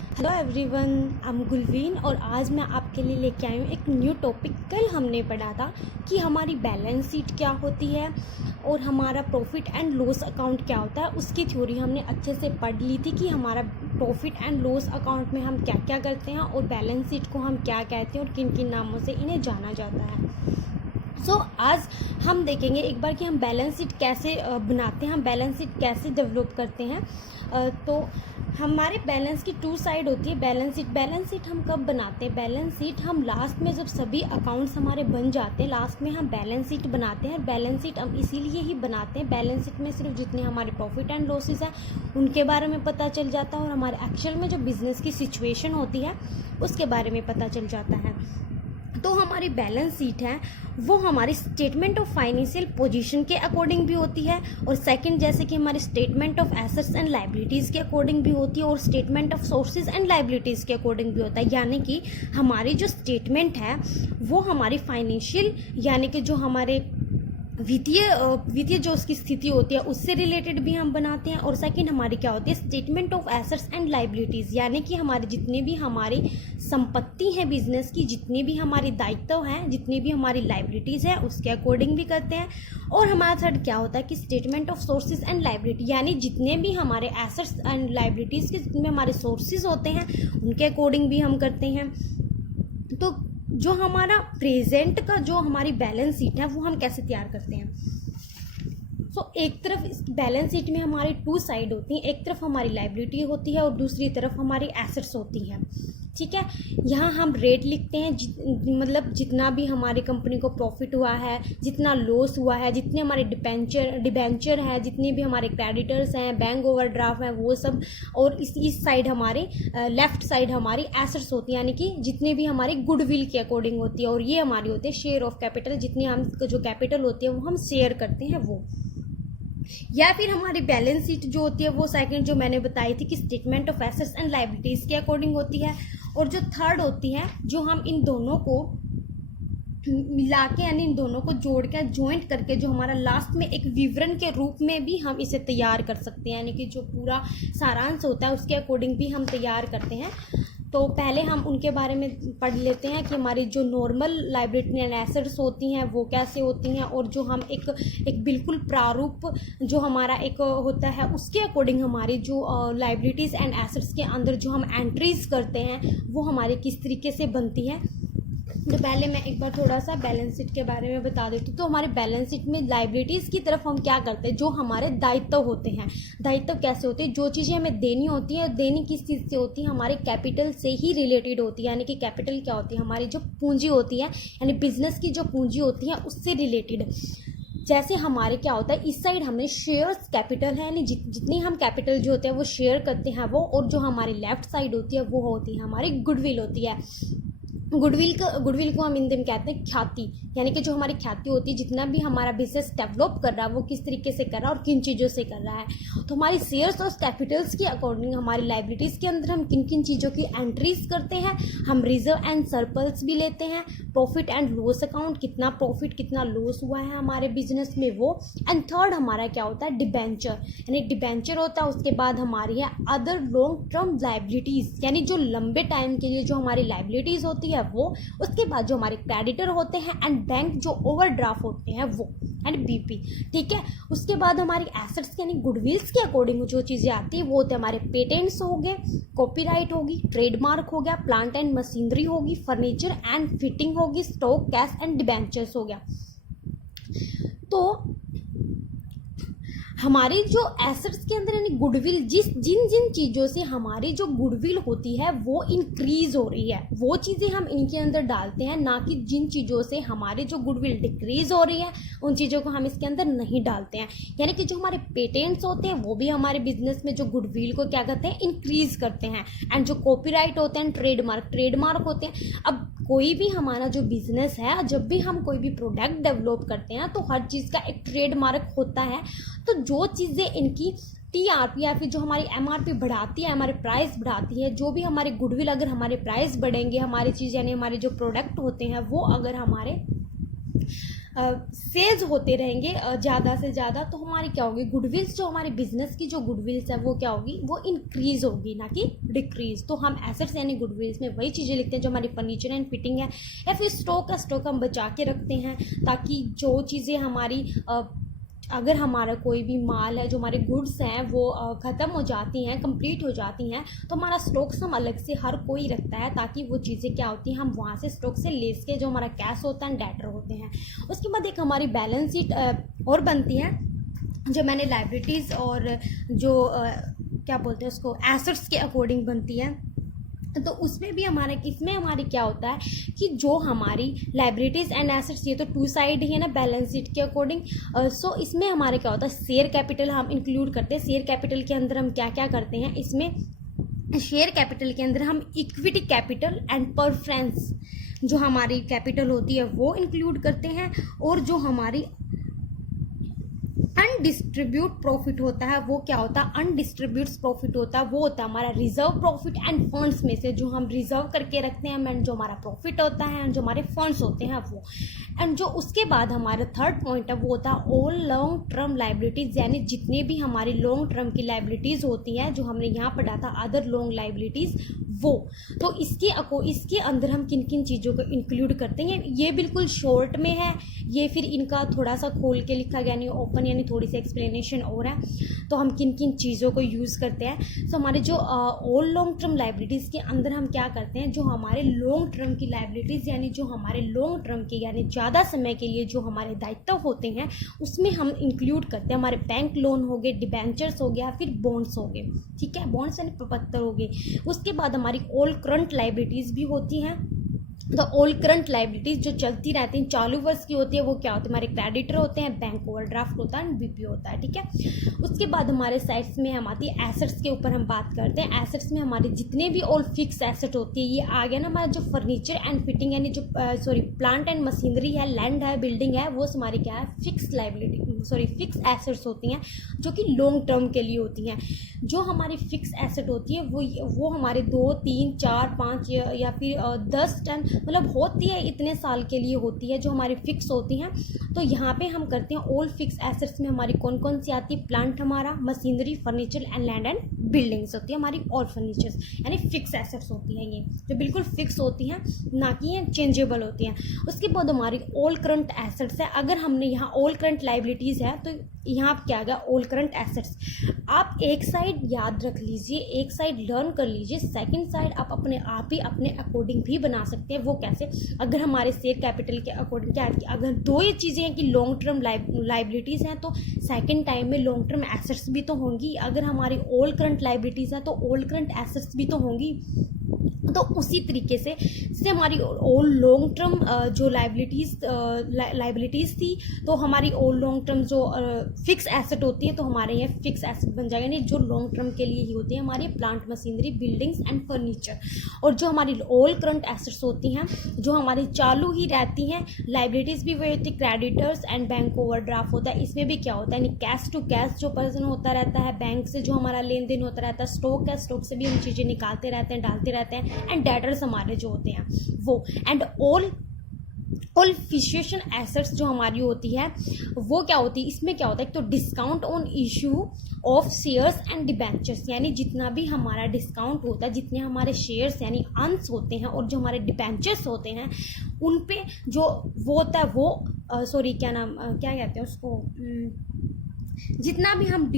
Hello everyone, I am गुलवीन और आज मैं आपके लिए लेके आई हूँ एक न्यू टॉपिक। कल हमने पढ़ा था कि हमारी बैलेंस शीट क्या होती है और हमारा प्रॉफिट एंड लॉस अकाउंट क्या होता है। उसकी थ्योरी हमने अच्छे से पढ़ ली थी कि हमारा प्रॉफिट एंड लॉस अकाउंट में हम क्या क्या करते हैं और बैलेंस शीट को हम क्या कहते हैं और किन किन नामों से इन्हें जाना जाता है। आज हम देखेंगे एक बार कि हम बैलेंस शीट कैसे बनाते हैं, हम बैलेंस शीट कैसे डेवलप करते हैं। तो हमारे बैलेंस की टू साइड होती है। बैलेंस शीट हम कब बनाते हैं? बैलेंस शीट हम लास्ट में जब सभी अकाउंट्स हमारे बन जाते हैं, लास्ट में हम बैलेंस शीट बनाते हैं। बैलेंस शीट हम इसीलिए ही बनाते हैं, बैलेंस शीट में सिर्फ जितने हमारे प्रॉफिट एंड लॉसेस हैं उनके बारे में पता चल जाता है और हमारे एक्चुअल में जो बिजनेस की सिचुएशन होती है उसके बारे में पता चल जाता है। तो हमारी बैलेंस शीट है वो हमारी स्टेटमेंट ऑफ फाइनेंशियल पोजीशन के अकॉर्डिंग भी होती है और सेकंड जैसे कि हमारी statement of assets and liabilities के अकॉर्डिंग भी होती है और statement of sources and liabilities के अकॉर्डिंग भी होता है। यानी कि हमारी जो स्टेटमेंट है वो हमारी फाइनेंशियल यानी कि जो हमारे वित्तीय जो उसकी स्थिति होती है उससे रिलेटेड भी हम बनाते हैं। और सेकंड हमारी क्या होती है? Statement of assets and liabilities, यानी कि हमारे जितने भी हमारी संपत्ति हैं बिजनेस की, जितने भी हमारी दायित्व हैं, जितनी भी हमारी लायबिलिटीज़ है उसके अकॉर्डिंग भी करते हैं। और हमारा थर्ड क्या होता है कि statement of sources and liability, यानी जितने भी हमारे एसेट्स एंड लायबिलिटीज़ के जितने हमारे सोर्सेज होते हैं उनके अकॉर्डिंग भी हम करते हैं। तो जो हमारा प्रेजेंट का जो हमारी बैलेंस शीट है वो हम कैसे तैयार करते हैं? एक तरफ इस बैलेंस शीट में हमारी टू साइड होती हैं, एक तरफ हमारी लायबिलिटी होती है और दूसरी तरफ हमारी एसेट्स होती हैं। ठीक है, यहाँ हम रेट लिखते हैं मतलब जितना भी हमारी कंपनी को प्रॉफिट हुआ है, जितना लॉस हुआ है, जितने हमारे डिबेंचर है, जितने भी हमारे क्रेडिटर्स हैं, बैंक ओवरड्राफ्ट हैं, वो सब। और इस साइड हमारे लेफ्ट साइड हमारी एसेट्स होती है, यानी कि जितने भी हमारी गुडविल के अकॉर्डिंग होती है। और ये हमारी होती है शेयर ऑफ कैपिटल, जितनी हम जो कैपिटल होती है वो हम शेयर करते हैं वो। या फिर हमारी बैलेंस शीट जो होती है वो सेकंड जो मैंने बताई थी कि statement of assets and liabilities के अकॉर्डिंग होती है। और जो थर्ड होती है जो हम इन दोनों को मिला के यानी इन दोनों को जोड़ के ज्वाइंट करके जो हमारा लास्ट में एक विवरण के रूप में भी हम इसे तैयार कर सकते हैं, यानी कि जो पूरा सारांश होता है उसके अकॉर्डिंग भी हम तैयार करते हैं। तो पहले हम उनके बारे में पढ़ लेते हैं कि हमारी जो नॉर्मल लायबिलिटी एंड एसेट्स होती हैं वो कैसे होती हैं और जो हम एक बिल्कुल प्रारूप जो हमारा एक होता है उसके अकॉर्डिंग हमारी जो लायबिलिटीज़ एंड एसेट्स के अंदर जो हम एंट्रीज करते हैं वो हमारी किस तरीके से बनती है। तो पहले मैं एक बार थोड़ा सा बैलेंस शीट के बारे में बता देती हूँ। तो हमारे बैलेंस शीट में लायबिलिटीज़ की तरफ हम क्या करते हैं, जो हमारे दायित्व होते हैं। दायित्व कैसे होते हैं? जो चीज़ें हमें देनी होती है, देनी किस चीज़ से होती है? हमारे कैपिटल से ही रिलेटेड होती है। यानी कि कैपिटल क्या होती है? हमारी जो पूंजी होती है, यानी बिजनेस की जो पूंजी होती है उससे रिलेटेड। जैसे हमारे क्या होता है, इस साइड हमने शेयर्स कैपिटल है, यानी जितनी हम कैपिटल जो होते हैं वो शेयर करते हैं वो। और जो हमारी लेफ्ट साइड होती है वो होती है हमारी गुडविल होती है। गुडविल को हम हिंदी में कहते हैं ख्याति, यानी कि जो हमारी ख्याति होती है, जितना भी हमारा बिजनेस डेवलप कर रहा है वो किस तरीके से कर रहा है और किन चीज़ों से कर रहा है। तो हमारी शेयर्स और कैपिटल्स के अकॉर्डिंग हमारी लायबिलिटीज़ के अंदर हम किन किन चीज़ों की एंट्रीज करते हैं। हम रिजर्व एंड सरप्लस भी लेते हैं, प्रॉफिट एंड लॉस अकाउंट, कितना प्रॉफिट कितना लॉस हुआ है हमारे बिजनेस में वो। एंड थर्ड हमारा क्या होता है? डिबेंचर, यानी डिबेंचर होता है। उसके बाद हमारी है अदर लॉन्ग टर्म लायबिलिटीज़, यानी जो लंबे टाइम के लिए जो हमारी लायबिलिटीज़ होती है वो। उसके बाद जो हमारे क्रेडिटर होते हैं एंड बैंक जो ओवरड्राफ्ट होते हैं वो, एंड बीपी। ठीक है, उसके बाद हमारी एसेट्स यानी गुडविल्स के अकॉर्डिंग जो चीज़ें आती है वो होते हैं हमारे पेटेंट्स हो गए, कॉपीराइट होगी, ट्रेडमार्क हो गया, प्लांट एंड मशीनरी होगी, फर्नीचर एंड फिटिंग होगी, स्टॉक, कैश एंड डिबेंचर्स हो गया। तो हमारी जो एसेट्स के अंदर यानी गुडविल, जिन जिन चीज़ों से हमारी जो गुडविल होती है वो इंक्रीज हो रही है वो चीज़ें हम इनके अंदर डालते हैं, ना कि जिन चीज़ों से हमारी जो गुडविल डिक्रीज हो रही है उन चीज़ों को हम इसके अंदर नहीं डालते हैं। यानी कि जो हमारे पेटेंट्स होते हैं वो भी हमारे बिजनेस में जो गुडविल को क्या करते हैं? इंक्रीज करते हैं। एंड जो कॉपीराइट होते हैं, ट्रेडमार्क होते हैं। अब कोई भी हमारा जो बिजनेस है, जब भी हम कोई भी प्रोडक्ट डेवलप करते हैं तो हर चीज़ का एक ट्रेडमार्क होता है। तो जो चीज़ें इनकी टीआरपी या फिर जो हमारी एमआरपी बढ़ाती है, हमारे प्राइस बढ़ाती है, जो भी हमारे गुडविल, अगर हमारे प्राइस बढ़ेंगे, हमारी चीज़ यानी हमारे जो प्रोडक्ट होते हैं वो अगर हमारे सेल्स होते रहेंगे ज़्यादा से ज़्यादा, तो हमारी क्या होगी, गुडविल्स, जो हमारे बिजनेस की जो गुडविल्स है वो क्या होगी, वो इंक्रीज होगी ना कि डिक्रीज। तो हम एसेट्स यानी गुडविल्स में वही चीज़ें लिखते हैं जो हमारी फर्नीचर एंड फिटिंग है, या फिर स्टॉक हम बचा के रखते हैं, ताकि जो चीज़ें हमारी अगर हमारा कोई भी माल है, जो हमारे गुड्स हैं वो ख़त्म हो जाती हैं, कंप्लीट हो जाती हैं, तो हमारा स्टॉक्स हम अलग से हर कोई रखता है, ताकि वो चीज़ें क्या होती हैं, हम वहाँ से स्टॉक से लेस के जो हमारा कैश होता है डेटर होते हैं। उसके बाद एक हमारी बैलेंस शीट और बनती है, जो मैंने लाइबिलिटीज़ और जो क्या बोलते हैं उसको, एसेट्स के अकॉर्डिंग बनती है। तो उसमें भी इसमें हमारे क्या होता है कि जो हमारी लाइबिलिटीज़ एंड एसेट्स, ये तो टू साइड ही है ना बैलेंस शीट के अकॉर्डिंग। सो इसमें हमारे क्या होता है, शेयर कैपिटल हम इंक्लूड करते हैं। शेयर कैपिटल के अंदर हम क्या क्या करते हैं, इसमें शेयर कैपिटल के अंदर हम इक्विटी कैपिटल एंड प्रेफरेंस, जो हमारी कैपिटल होती है वो इंक्लूड करते हैं। और जो हमारी अनडिस्ट्रीब्यूट प्रॉफिट होता है वो क्या होता है, अनडिस्ट्रीब्यूट प्रॉफिट होता है वो होता है हमारा रिजर्व प्रॉफिट एंड फंड्स में से, जो हम रिजर्व करके रखते हैं एंड जो हमारा प्रॉफिट होता है एंड जो हमारे फंड्स होते हैं वो। एंड जो उसके बाद हमारा थर्ड पॉइंट है वो होता है ऑल लॉन्ग टर्म लाइबिलिटीज़, यानी जितने भी हमारी लॉन्ग टर्म की लाइबिलिटीज़ होती हैं, जो हमने यहाँ पढ़ा था अदर लॉन्ग लाइबिलिटीज़ वो। तो इसके अंदर हम किन किन चीज़ों को इंक्लूड करते हैं, ये बिल्कुल शॉर्ट में है, ये फिर इनका थोड़ा सा खोल के लिखा गया, यानी ओपन, यानी थोड़ी सी एक्सप्लेनेशन और है। तो हम किन किन चीज़ों को यूज़ करते हैं। तो हमारे जो ऑल लॉन्ग टर्म लाइबिलिटीज़ के अंदर हम क्या करते हैं, जो हमारे लॉन्ग टर्म की लाइबिलिटीज़, यानी जो हमारे लॉन्ग टर्म की यानी ज़्यादा समय के लिए जो हमारे दायित्व होते हैं, उसमें हम इंक्लूड करते हैं हमारे बैंक लोन हो गए, डिबेंचर्स हो गया, फिर बॉन्ड्स हो गए, ठीक है, बॉन्ड्स यानी प्रपत्र हो गए। उसके बाद हमारी ऑल करंट लाइबिलिटीज़ भी होती हैं। तो ऑल करंट लाइबिलिटीज़ जो चलती रहती हैं, चालू वर्ष की होती है, वो क्या होती है, हमारे क्रेडिटर होते हैं, बैंक ओवरड्राफ्ट होता है, बीपीओ होता है, ठीक है। उसके बाद हमारे साइड्स में हम आती है एसेट्स के ऊपर हम बात करते हैं। एसेट्स में हमारे जितने भी ऑल फिक्स एसेट होती है, ये आ गया ना हमारा जो फर्नीचर एंड फिटिंग, यानी जो प्लांट एंड मशीनरी है, लैंड है, बिल्डिंग है, वो हमारी क्या है, फिक्स फिक्स एसेट्स होती हैं, जो कि लॉन्ग टर्म के लिए होती हैं। जो हमारी फिक्स एसेट होती है वो हमारे 2, 3, 4, 5 या फिर 10 टन, मतलब होती है, इतने साल के लिए होती है, जो हमारी फिक्स होती हैं। तो यहाँ पे हम करते हैं ऑल फिक्स एसेट्स में हमारी कौन कौन सी आती है, प्लांट हमारा, machinery, furniture and land and buildings होती है हमारी ऑल फर्नीचर्स, यानी फिक्स एसेट्स होती हैं, ये जो बिल्कुल फिक्स होती हैं, ना कि ये चेंजेबल होती हैं। उसके बाद हमारी ऑल करंट एसेट्स है। अगर हमने यहाँ ऑल करंट लाइबिलिटीज़ है, तो यहाँ क्या आ गया, ऑल करंट एसेट्स। आप एक साइड याद रख लीजिए, एक साइड लर्न कर लीजिए, सेकंड साइड आप अपने आप ही अपने अकॉर्डिंग भी बना सकते हैं। वो कैसे, अगर हमारे शेयर कैपिटल के अकॉर्डिंग क्या, अगर दो ये चीज़ें हैं कि लॉन्ग टर्म लाइबिलिटीज़ हैं, तो सेकंड टाइम में लॉन्ग टर्म एसेट्स भी तो होंगी। अगर हमारी ऑल करंट लाइबिलिटीज़ है, तो ऑल करंट एसेट्स भी तो होंगी। तो उसी तरीके से हमारी ऑल लॉन्ग टर्म जो लाइबिलिटीज़ थी, तो हमारी ऑल लॉन्ग टर्म जो फिक्स एसेट होती है, तो हमारे यहाँ फिक्स एसेट बन जाएगा, यानी जो लॉन्ग टर्म के लिए ही होती है हमारी plant, machinery, buildings and furniture. और जो हमारी ऑल करंट एसेट्स होती हैं, जो हमारी चालू ही रहती हैं, लाइबिलिटीज़ भी वही होती है, क्रेडिटर्स एंड बैंक ओवरड्राफ्ट होता है। इसमें भी क्या होता है, यानी कैश टू कैश जो पर्सन होता रहता है, बैंक से जो हमारा लेन देन होता रहता है, स्टॉक है, स्टॉक से भी हम चीज़ें निकालते रहते हैं, डालते रहते हैं, एंड डेटर्स हमारे जो होते हैं वो। एंड ऑल फिक्सेशन एसेट्स जो हमारी होती है, वो क्या होती है, इसमें क्या होता है, तो discount on issue of shares and debentures, यानी जितना भी हमारा डिस्काउंट होता है, जितने हमारे शेयर्स यानी अंश होते हैं और जो हमारे डिबेंचर्स होते हैं, उन पे जो वो होता है, वो क्या कहते हैं उसको, जितना भी हम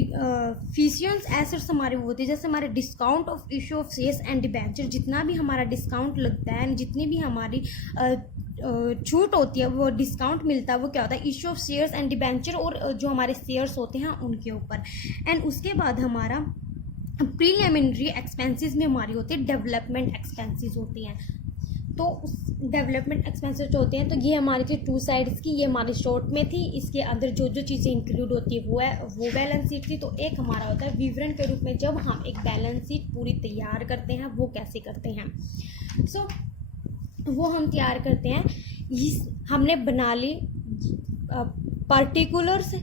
फिशियंस एसेट्स हमारे वो होते हैं, जैसे हमारे discount of issue of shares and debenture, जितना भी हमारा डिस्काउंट लगता है, जितनी भी हमारी छूट होती है, वो डिस्काउंट मिलता है, वो क्या होता है, issue of shares and debenture, और जो हमारे शेयर्स होते हैं उनके ऊपर। एंड उसके बाद हमारा प्रीलिमिनरी एक्सपेंसेस में हमारी होती है डेवलपमेंट एक्सपेंसेस होती हैं। तो उस डेवलपमेंट एक्सपेंसेस जो होते हैं, तो ये हमारी थी टू साइड्स की, ये हमारे शॉर्ट में थी। इसके अंदर जो जो चीज़ें इंक्लूड होती है वो बैलेंस शीट थी। तो एक हमारा होता है विवरण के रूप में, जब हम एक बैलेंस शीट पूरी तैयार करते हैं, वो कैसे करते हैं। सो वो हम तैयार करते हैं, हमने बना ली पर्टिकुलर्स,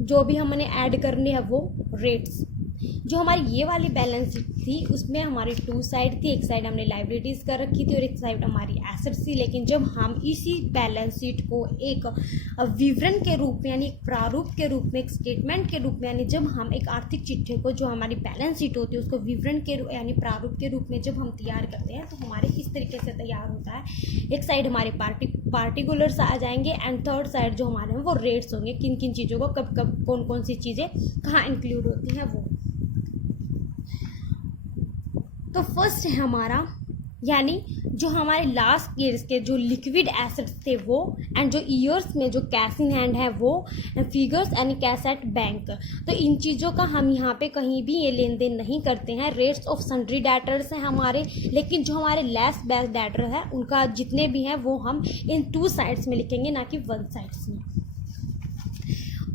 जो भी हमने ऐड करने हैं वो रेट्स, जो हमारी ये वाली बैलेंस शीट थी उसमें हमारी टू साइड थी, एक साइड हमने लाइबिलिटीज़ कर रखी थी और एक साइड हमारी एसेट्स थी। लेकिन जब हम इसी बैलेंस शीट को एक विवरण के रूप में यानी एक प्रारूप के रूप में, एक स्टेटमेंट के रूप में, यानी जब हम एक आर्थिक चिट्ठे को जो हमारी बैलेंस शीट होती है उसको विवरण के यानी प्रारूप के रूप में जब हम तैयार करते हैं तो हमारे इस तरीके से तैयार होता है। एक साइड हमारे पार्टिकुलर्स आ जाएंगे एंड थर्ड साइड जो हमारे हैं वो रेट्स होंगे, किन किन चीज़ों को कब कब कौन कौन सी चीज़ें कहाँ इंक्लूड होती हैं वो। तो फर्स्ट है हमारा यानी जो हमारे लास्ट ईयर्स के जो लिक्विड एसेट्स थे वो, एंड जो ईयर्स में जो कैश इन हैंड है वो, फिगर्स यानी कैश एट बैंक। तो इन चीज़ों का हम यहाँ पे कहीं भी ये लेन देन नहीं करते हैं। रेट्स ऑफ सन्ड्री डेटर्स हैं हमारे, लेकिन जो हमारे लेस बेस्ट डेटर है उनका जितने भी हैं वो हम इन टू साइड्स में लिखेंगे, ना कि वन साइड्स में।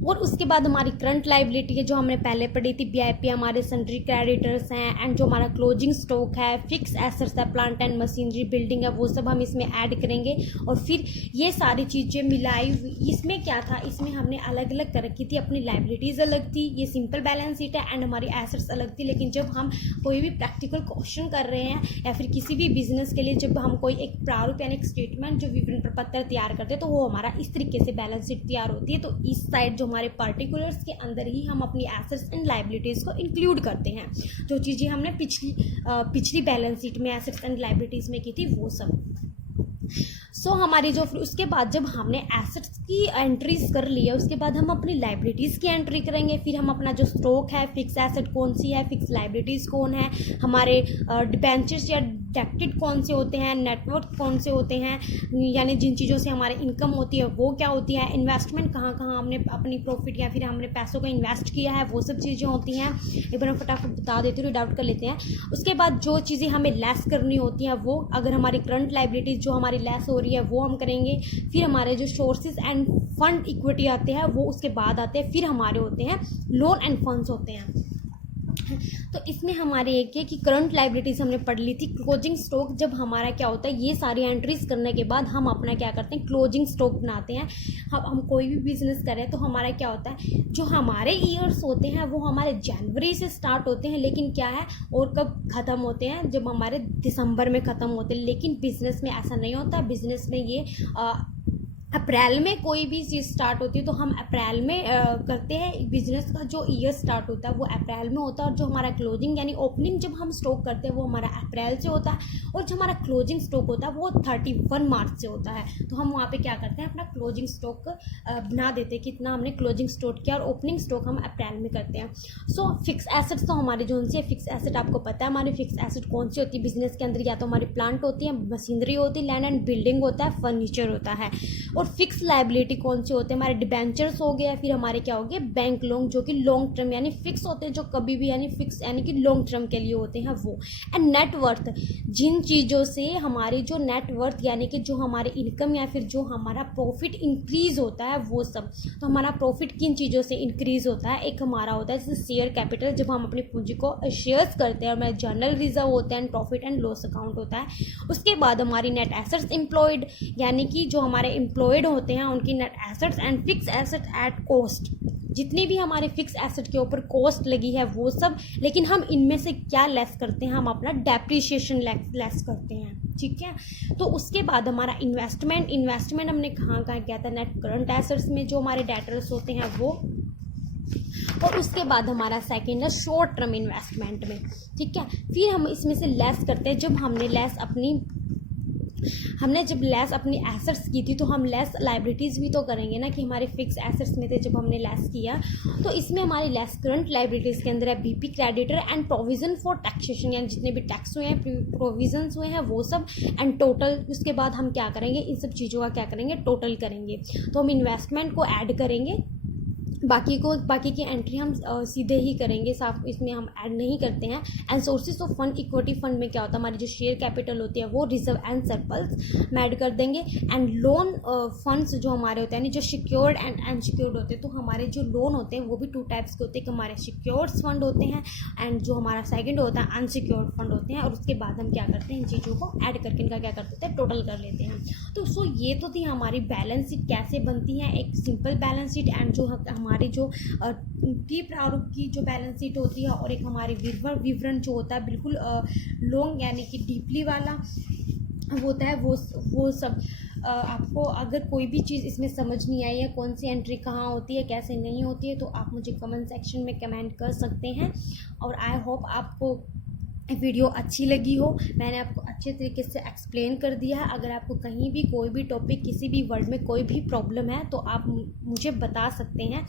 और उसके बाद हमारी करंट लाइबिलिटी है जो हमने पहले पढ़ी थी, बीआईपी हमारे सन्ड्री क्रेडिटर्स हैं, एंड जो हमारा क्लोजिंग स्टॉक है, फिक्स एसेट्स है, प्लांट एंड मशीनरी, बिल्डिंग है, वो सब हम इसमें ऐड करेंगे। और फिर ये सारी चीज़ें मिलाई हुई, इसमें क्या था, इसमें हमने अलग अलग कर रखी थी, अपनी लाइबिलिटीज़ अलग थी, ये सिंपल बैलेंस शीट है, एंड हमारी एसेट्स अलग थी। लेकिन जब हम कोई भी प्रैक्टिकल क्वेश्चन कर रहे हैं या फिर किसी भी बिजनेस के लिए जब हम कोई एक प्रारूप यानी एक स्टेटमेंट जो विवरण प्रपत्र तैयार करते हैं तो वो हमारा इस तरीके से बैलेंस शीट तैयार होती है। तो इस साइड जो हमारे पार्टिकुलर्स के अंदर ही हम अपनी एसेट्स एंड लाइबिलिटीज़ को इंक्लूड करते हैं, जो चीज़ें हमने पिछली बैलेंस शीट में एसेट्स एंड लाइबिलिटीज़ में की थी वो सब। हमारी जो उसके बाद जब हमने एसेट्स की एंट्रीज कर लिया उसके बाद हम अपनी लाइबिलिटीज़ की एंट्री करेंगे। फिर हम अपना जो स्टॉक है, फिक्स एसेट कौन सी है, फिक्स लाइबिलिटीज़ कौन है, हमारे डिबेंचर्स या डेप्ट कौन से होते हैं, नेटवर्क कौन से होते हैं, यानी जिन चीज़ों से हमारी इनकम होती है वो क्या होती है, इन्वेस्टमेंट कहाँ कहाँ हमने अपनी प्रॉफिट या फिर हमने पैसों को इन्वेस्ट किया है वो सब चीज़ें होती हैं। एक बार मैं फटाफट बता देती हूँ, डाउट कर लेते हैं। उसके बाद जो चीज़ें हमें लेस करनी होती हैं वो, अगर हमारी करंट लाइबिलिटीज़ जो हमारी लेस हो रही है वो हम करेंगे। फिर हमारे जो सोर्सेज एंड फंड इक्विटी आते हैं वो उसके बाद आते हैं। फिर हमारे होते हैं लोन एंड फंड्स होते हैं। तो इसमें हमारे एक है कि करंट लाइबिलिटीज़ हमने पढ़ ली थी। क्लोजिंग स्टॉक जब हमारा क्या होता है, ये सारी एंट्रीज करने के बाद हम अपना क्या करते हैं, क्लोजिंग स्टॉक बनाते हैं। हम कोई भी बिजनेस करें तो हमारा क्या होता है, जो हमारे ईयर्स होते हैं वो हमारे जनवरी से स्टार्ट होते हैं, लेकिन क्या है और कब ख़त्म होते हैं, जब हमारे दिसंबर में ख़त्म होते हैं। लेकिन बिजनेस में ऐसा नहीं होता। बिजनेस में ये अप्रैल में कोई भी चीज़ स्टार्ट होती है तो हम अप्रैल में करते हैं। बिजनेस का जो ईयर स्टार्ट होता है वो अप्रैल में होता है, और जो हमारा क्लोजिंग यानी ओपनिंग जब हम स्टॉक करते हैं वो हमारा अप्रैल से होता है, और जो हमारा क्लोजिंग स्टॉक होता है वो 31 मार्च से होता है। तो हम वहाँ पे क्या करते हैं, अपना क्लोजिंग स्टॉक बना देते हैं, कितना हमने क्लोजिंग स्टॉक किया, और ओपनिंग स्टॉक हम अप्रैल में करते हैं। फिक्स एसेट्स तो हमारी जो उनसे फिक्स एसेट आपको पता है हमारी फिक्स एसेट कौन सी होती है बिजनेस के अंदर, या तो हमारी प्लांट होती है, मशीनरी होती है, लैंड एंड बिल्डिंग होता है, फर्नीचर होता है। और फिक्स लाइबिलिटी कौन से होते हैं, हमारे डिबेंचर्स हो गए, या फिर हमारे क्या हो गए, बैंक लोन, जो कि लॉन्ग टर्म यानी फिक्स होते हैं, जो कभी भी यानी फिक्स यानी कि लॉन्ग टर्म के लिए होते हैं वो। एंड नेटवर्थ, जिन चीज़ों से हमारी जो नेटवर्थ यानी कि जो हमारे इनकम या फिर जो हमारा प्रॉफिट इंक्रीज होता है वो सब। तो हमारा प्रॉफिट किन चीज़ों से इंक्रीज होता है, एक हमारा होता है जैसे शेयर कैपिटल, जब हम अपनी पूंजी को शेयर्स करते हैं, और हमारे जर्नल रिजर्व होता है, and profit and loss account होता है। उसके बाद हमारी नेट एसेट्स एम्प्लॉयड, यानी कि जो हमारे एम्प्लॉयड होते हैं उनकी net assets, and fix asset at cost, जितनी भी हमारे फिक्स एसेट के ऊपर कॉस्ट लगी है वो सब। लेकिन हम इनमें से क्या लेस करते हैं, हम अपना डेप्रिसिएशन लेस करते हैं, ठीक है। तो उसके बाद हमारा इन्वेस्टमेंट हमने कहाँ किया था, नेट करंट एसेट्स में जो हमारे डेटर्स होते हैं वो। और उसके बाद हमारा सेकेंड है शॉर्ट टर्म इन्वेस्टमेंट में, ठीक है। फिर हम इसमें से लेस करते हैं, जब हमने जब लेस अपनी एसेट्स की थी तो हम लेस लाइबिलिटीज़ भी तो करेंगे ना, कि हमारे फिक्स एसेट्स में थे जब हमने लेस किया। तो इसमें हमारी लेस करंट लाइबिलिटीज़ के अंदर है BP creditor and provision for taxation, यानी जितने भी टैक्स हुए हैं, प्रोविजंस हुए हैं वो सब, एंड टोटल। उसके बाद हम क्या करेंगे, इन सब चीज़ों का क्या करेंगे, टोटल करेंगे। तो हम इन्वेस्टमेंट को ऐड करेंगे, बाकी की एंट्री हम सीधे ही करेंगे, साफ इसमें हम ऐड नहीं करते हैं। And sources of fund, equity fund में क्या होता है, हमारी जो शेयर कैपिटल होती है वो, रिजर्व एंड सरप्लस में ऐड कर देंगे। एंड लोन फंड्स जो हमारे होते हैं, जो सिक्योर्ड एंड अनसिक्योर्ड होते हैं, तो हमारे जो लोन होते हैं वो भी 2 टाइप्स के होते हैं, हमारे सिक्योर्ड फंड होते हैं, एंड जो हमारा सेकेंड होता है अनसिक्योर्ड फंड होते हैं। और उसके बाद हम क्या करते हैं, इन चीज़ों को ऐड करके इनका क्या करते हैं, टोटल कर लेते हैं। तो ये तो थी हमारी बैलेंस शीट कैसे बनती है, एक सिंपल बैलेंस शीट, एंड जो हमारी हमारे जो टी प्रारूप की जो बैलेंस शीट होती है और एक हमारे विवरण जो होता है बिल्कुल लॉन्ग यानी कि डीपली वाला होता है, वो सब आपको अगर कोई भी चीज़ इसमें समझ नहीं आई है, कौन सी एंट्री कहाँ होती है, कैसे नहीं होती है, तो आप मुझे कमेंट सेक्शन में कमेंट कर सकते हैं। और आई होप आपको वीडियो अच्छी लगी हो, मैंने आपको अच्छे तरीके से एक्सप्लेन कर दिया है। अगर आपको कहीं भी कोई भी टॉपिक, किसी भी वर्ड में कोई भी प्रॉब्लम है तो आप मुझे बता सकते हैं।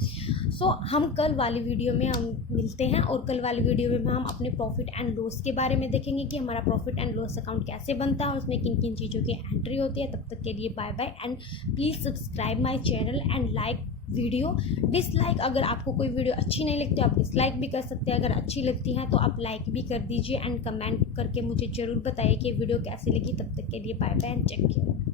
सो हम कल वाली वीडियो में हम मिलते हैं, और कल वाली वीडियो में हम अपने प्रॉफिट एंड लॉस के बारे में देखेंगे कि हमारा प्रॉफिट एंड लॉस अकाउंट कैसे बनता है, उसमें किन किन चीज़ों की एंट्री होती है। तब तक के लिए bye bye, and please subscribe my channel and like video. Dislike, अगर आपको कोई वीडियो अच्छी नहीं लगती आप डिसलाइक भी कर सकते हैं, अगर अच्छी लगती हैं तो आप लाइक भी कर दीजिए, एंड कमेंट करके मुझे ज़रूर बताइए कि वीडियो कैसी लगी। तब तक के लिए bye bye and take care.